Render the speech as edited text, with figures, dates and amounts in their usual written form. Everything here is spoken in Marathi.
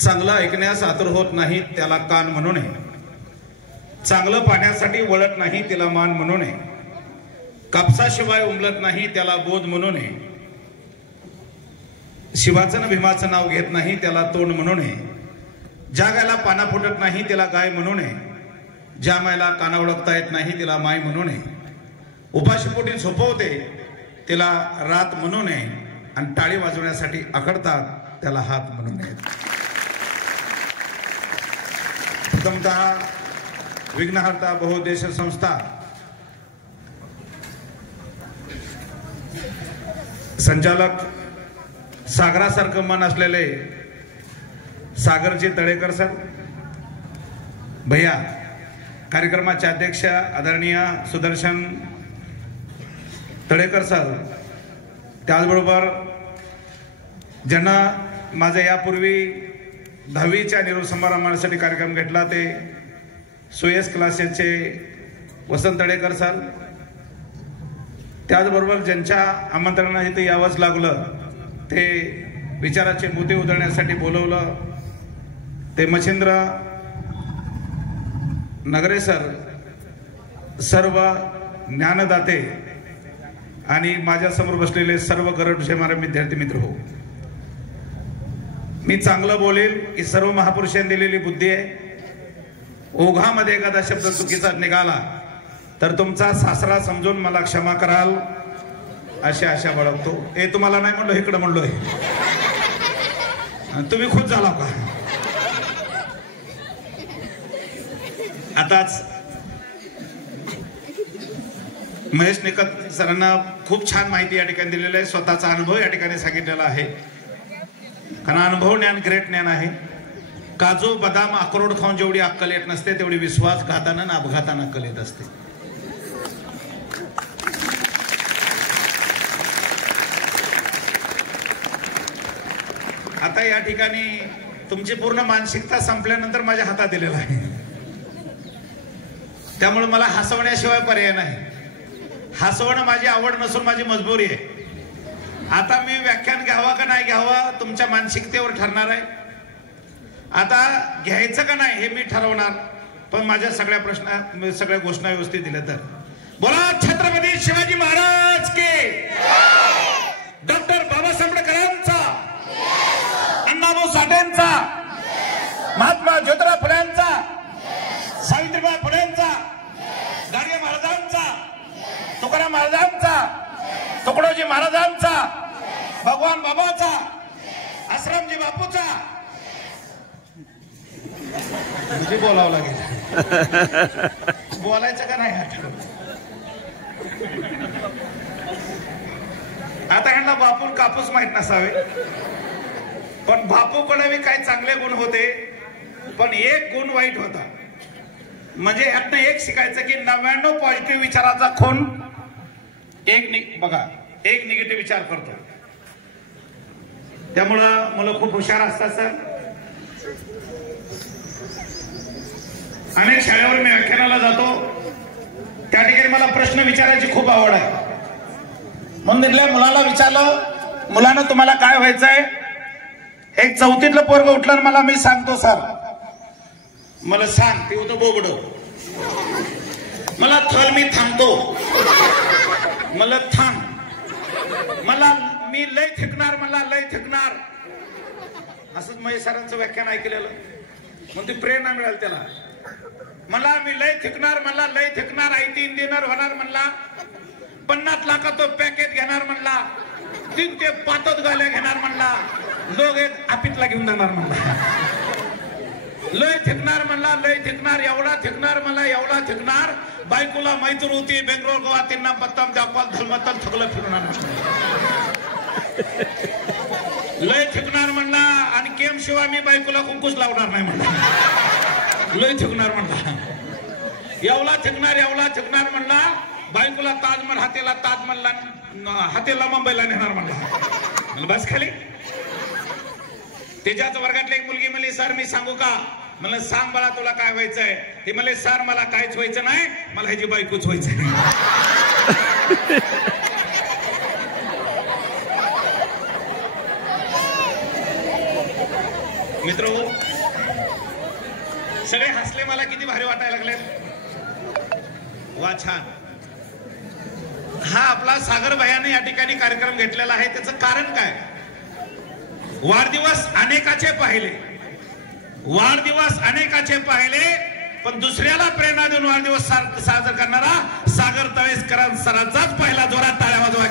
चांगलं ऐकण्यास आतुर होत नाही त्याला कान म्हणू नये, चांगलं पाहण्यासाठी वळत नाही त्याला मान म्हणू नये, कापसाशिवाय उमलत नाही त्याला बोध म्हणू नये, शिवाचं भीमाचं नाव घेत नाही त्याला तोंड म्हणू नये, ज्या गायला पाना फुटत नाही त्याला गाय म्हणू नये, ज्या मायला काना ओळखता येत नाही तिला माय म्हणू नये, उपाशीपोटी झोपवते तिला रात म्हणू नये, आणि टाळी वाजवण्यासाठी आखडतात त्याला हात म्हणू नये. प्रथमतः विघ्नहर्ता बहुउद्देश संस्था संचालक सागरासारखं मन असलेले सागरजी तळेकर सर, भैया कार्यक्रमाचे अध्यक्ष आदरणीय सुदर्शन तळेकर सर, त्याचबरोबर ज्यांना माझ्या यापूर्वी 10वीच्या निरोप समारंभासाठी कार्यक्रम घेतला ते सुयस क्लासेसचे वसंत तळेकर सर, त्याचबरोबर ज्यांच्या आमंत्रणाने इथे यावंच लागलं ते विचाराचे मुद्दे उधळण्यासाठी बोलवलं ते मच्छिंद्र नगरे सर, सर्व ज्ञानदाते आणि माझ्या समोर बसलेले सर्व गरज मारे विद्यार्थी मित्र हो, मी चांगलं बोलेल ही सर्व महापुरुषांनी दिलेली बुद्धी आहे. ओघामध्ये एखादा शब्द चुकीचा निघाला तर तुमचा सासरा समजून मला क्षमा कराल अशी आशा बाळगतो. हे तुम्हाला नाही म्हणलो, इकडं म्हणलोय, तुम्ही खुश झाला का? आताच महेश निकत सरांना खूप छान माहिती या ठिकाणी दिलेली आहे, स्वतःचा अनुभव या ठिकाणी सांगितलेला आहे. कारण अनुभव ज्ञान ग्रेट ज्ञान आहे. काजू बदाम अक्रोड खाऊन जेवढी अक्कल येत नसते तेवढी विश्वासघातानं आणि अपघातानं अक्कल येत असते. आता या ठिकाणी तुमची पूर्ण मानसिकता संपल्यानंतर माझ्या हातात दिलेला आहे, त्यामुळे मला हसवण्याशिवाय पर्याय नाही. हसवणं माझी आवड नसून माझी मजबुरी आहे. आता मी व्याख्यान घ्यावा का नाही घ्यावं तुमच्या मानसिकतेवर ठरणार आहे. आता घ्यायचं का नाही हे मी ठरवणार, पण माझ्या सगळ्या घोषणा व्यवस्थित दिल्या तर बोला छत्रपती शिवाजी महाराज के, डॉक्टर बाबासाहेब आंबेडकरांचा, अण्णाभाऊ साठेंचा, महात्मा ज्योतिराव फुलेंचा, सावित्रीबाई फुलेंचा, गाडगे महाराजांचा, तुकाराम महाराजांचा, तुकडोजी महाराजांचा, भगवान बाबाचा, आश्रमजी बापूचा. म्हणजे बोलावं लागेल, बोलायचं का नाही? आता ह्यांना बापू कापूस माहित नसावे, पण बापूकडे काही चांगले गुण होते, पण एक गुण वाईट होता. म्हणजे यातनं एक शिकायचं की 99 पॉझिटिव्ह विचाराचा खून एक निगेटिव्ह विचार करतो. त्यामुळं मुलं खूप हुशार असतात सर. अनेक शाळेवर मी व्याख्यानाला जातो, त्या ठिकाणी मला प्रश्न विचारायची खूप आवड आहे. म्हणून तिथल्या मुलाला विचारलं, मुलानं तुम्हाला काय व्हायचंय? एक 4थीतलं पोरग उठलं मला मी सांगतो सर, मला सांग. ते होतं बोबड. मला थल मी थांबतो, मला थांब, मला मी लय थकणार, मला लय थकणार. असंच महेश सरांचं व्याख्यान ऐकलेलं, मग ती प्रेरणा मिळाली त्याला. मला मी लय थकणार, मला लय थकणार, आयटी इंजिनियर होणार म्हणला, 50 लाखाचं पॅकेज घेणार म्हणला, 3 ते 5 गाल्या घेणार म्हणला, लोक एक आपितला घेऊन जाणार म्हणला. लय थकणार म्हणला, लय थकणार, एवढा थकणार मला, एवढा थकणार. बायकोला मैत्री होती बेंगलोर गोवा, त्यांना बत्ताम दाखवाल धर्मतल थकलं फिरणार. लय थकणार म्हणला, आणि केम शिवाय मी बायकोला कुंकूस लावणार नाही म्हणला. लय थकणार म्हणला, एवढा थकणार, एवढा थकणार म्हणला. बायकोला ताजमहल हातेला, ताजमहलला हातेला मुंबईला नेणार म्हणला. बस खाली. त्याच्याच वर्गातली एक मुलगी म्हणली, सर मी सांगू का? मला सांग बाळा तुला काय व्हायचंय? ते म्हणले, सर मला काहीच व्हायचं नाही, मला ह्याची बायकोच व्हायचंय. मित्र सगळे हसले, मला किती भारी वाटायला लागले. वा छान. हा आपला सागर भैयाने या ठिकाणी कार्यक्रम घेतलेला आहे. त्याचं कारण काय? वाढदिवस अनेकाचे पाहिले, वाढदिवस अनेकाचे पाहिले, पण दुसऱ्याला प्रेरणा देऊन वाढदिवस साजरा करणारा सागर तळेकरांचा सरांचाच पहिला जोरात टाळ्या वाजवा.